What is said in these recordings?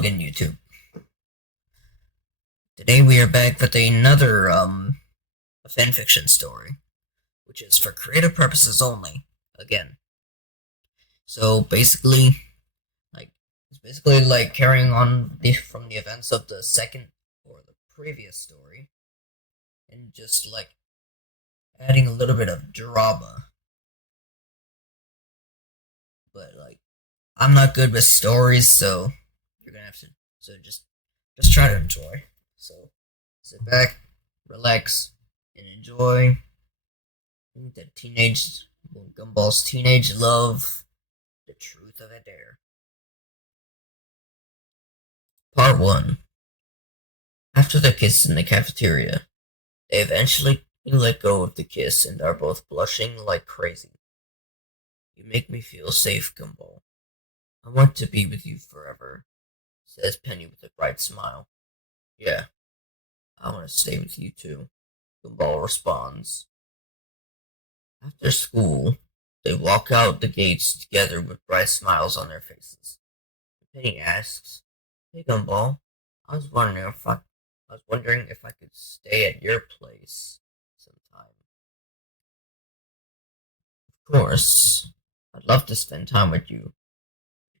again, YouTube. Today we are back with another, fanfiction story, which is for creative purposes only, again. So basically, it's like carrying on from the events of the second or the previous story, and just like adding a little bit of drama. But I'm not good with stories, so you're gonna have to just try to enjoy. So sit back, relax, and enjoy the gumballs teenage love, the truth of it there. Part 1. After the kiss in the cafeteria, they eventually let go of the kiss and are both blushing like crazy. You make me feel safe, Gumball. I want to be with you forever, says Penny with a bright smile. Yeah, I want to stay with you too, Gumball responds. After school, they walk out the gates together with bright smiles on their faces. Penny asks, Hey Gumball, I was wondering if I could stay at your place sometime. Of course, I'd love to spend time with you.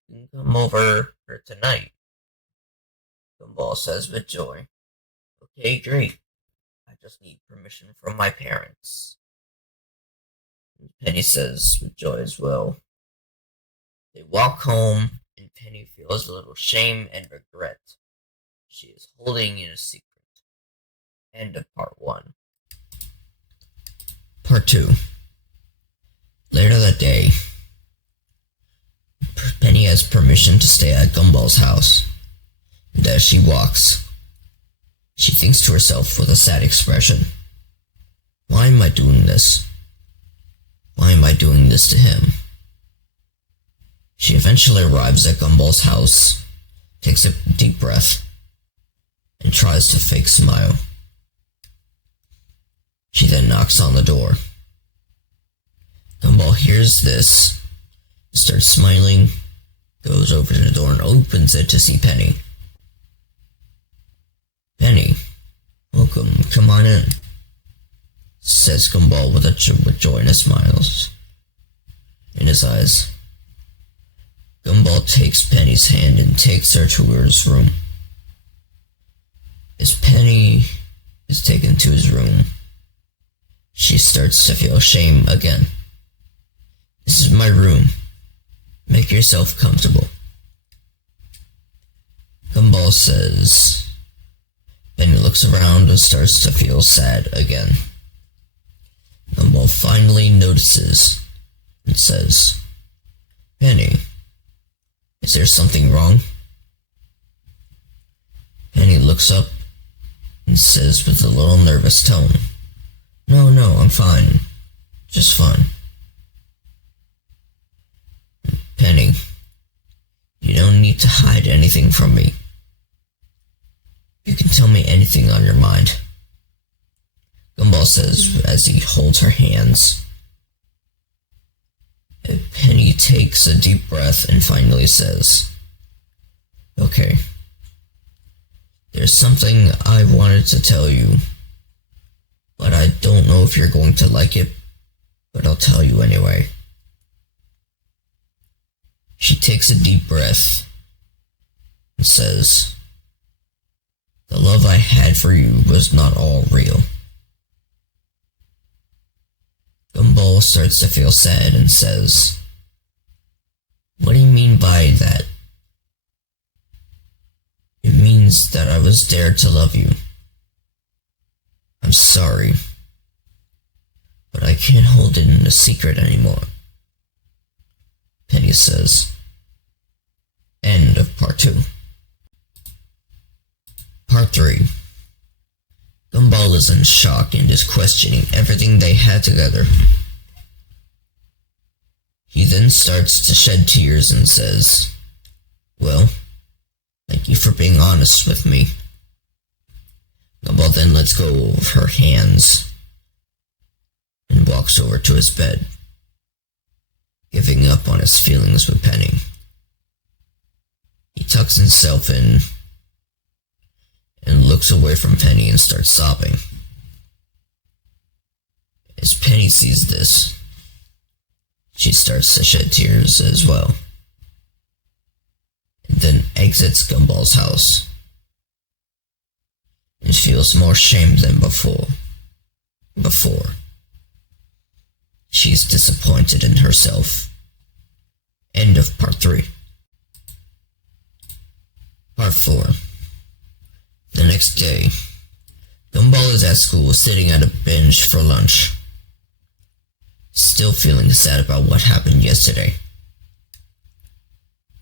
You can come over here tonight, Gumball says with joy. Okay, great. I just need permission from my parents. Penny says with joy as well. They walk home, and Penny feels a little shame and regret. She is holding in a secret. End of part 1. Part 2. Later that day, Penny has permission to stay at Gumball's house, and as she walks, she thinks to herself with a sad expression, Why am I doing this? Why am I doing this to him? She eventually arrives at Gumball's house, takes a deep breath, and tries to fake smile. She then knocks on the door. Gumball hears this, starts smiling, goes over to the door and opens it to see Penny. Penny, welcome, come on in, says Gumball with joy in his smiles in his eyes. Gumball takes Penny's hand and takes her to his room. As Penny is taken to his room, she starts to feel shame again. This is my room. Make yourself comfortable, Gumball says. Penny looks around and starts to feel sad again. Gumball finally notices and says, Penny, is there something wrong? Penny looks up and says with a little nervous tone, No, I'm fine. Just fine. Penny, you don't need to hide anything from me. You can tell me anything on your mind, Gumball says as he holds her hands. Penny takes a deep breath and finally says, Okay, there's something I wanted to tell you, but I don't know if you're going to like it, but I'll tell you anyway. She takes a deep breath and says, The love I had for you was not all real. Gumball starts to feel sad and says, What do you mean by that? It means that I was dared to love you. I'm sorry, but I can't hold it in a secret anymore, Penny says. End of part 2. Part 3. Gumball is in shock and is questioning everything they had together. He then starts to shed tears and says, Well, thank you for being honest with me. Gumball then lets go of her hands and walks over to his bed, giving up on his feelings with Penny. He tucks himself in and looks away from Penny and starts sobbing. As Penny sees this, she starts to shed tears as well, and then exits Gumball's house and feels more shame than before. She's disappointed in herself. End of part 3. Part 4. The next day, Gumball is at school sitting at a bench for lunch, still feeling sad about what happened yesterday.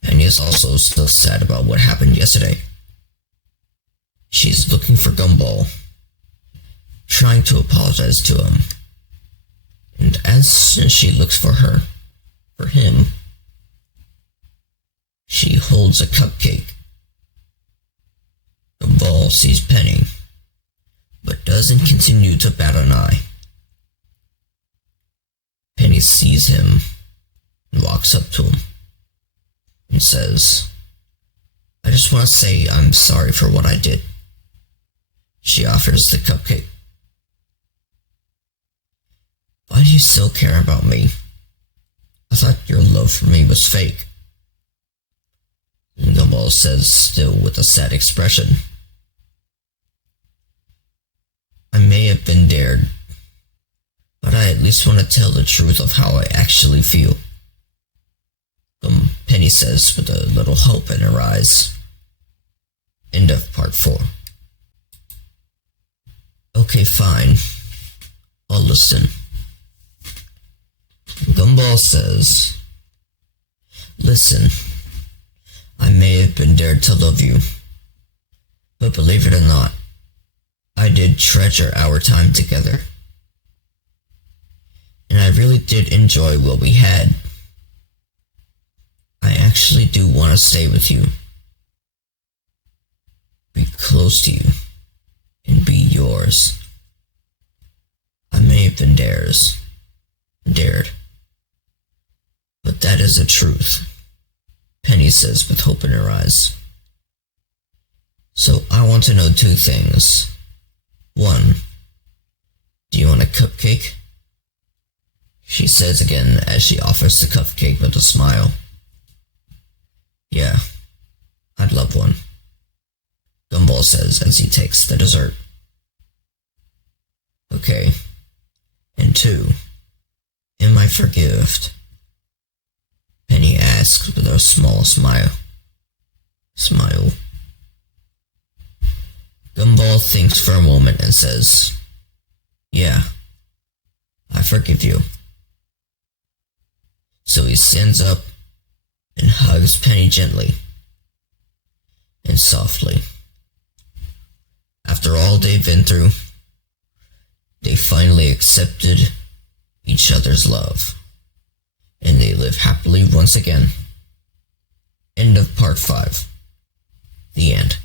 Penny is also still sad about what happened yesterday. She's looking for Gumball, trying to apologize to him, and as she looks for him, she holds a cupcake. Gumball sees Penny, but doesn't continue to bat an eye. Penny sees him and walks up to him and says, "I just want to say I'm sorry for what I did." She offers the cupcake. "Why do you still care about me? I thought your love for me was fake." And Gumball says, still with a sad expression, "I may have been dared, but I at least want to tell the truth of how I actually feel." Penny says with a little hope in her eyes. End of part 4. Okay, fine. I'll listen. Gumball says, "Listen, I may have been dared to love you, but believe it or not, I did treasure our time together. And I really did enjoy what we had. I actually do want to stay with you, be close to you, and be yours. I may have been dared, but that is the truth," Penny says with hope in her eyes. "So I want to know 2 things. 1, do you want a cupcake?" She says again as she offers the cupcake with a smile. "Yeah, I'd love one," Gumball says as he takes the dessert. "Okay, and 2, am I forgived?" Penny asks with a small smile. Gumball thinks for a moment and says, "Yeah, I forgive you." So he stands up and hugs Penny gently and softly. After all they've been through, they finally accepted each other's love, and they live happily once again. End of part 5. The end.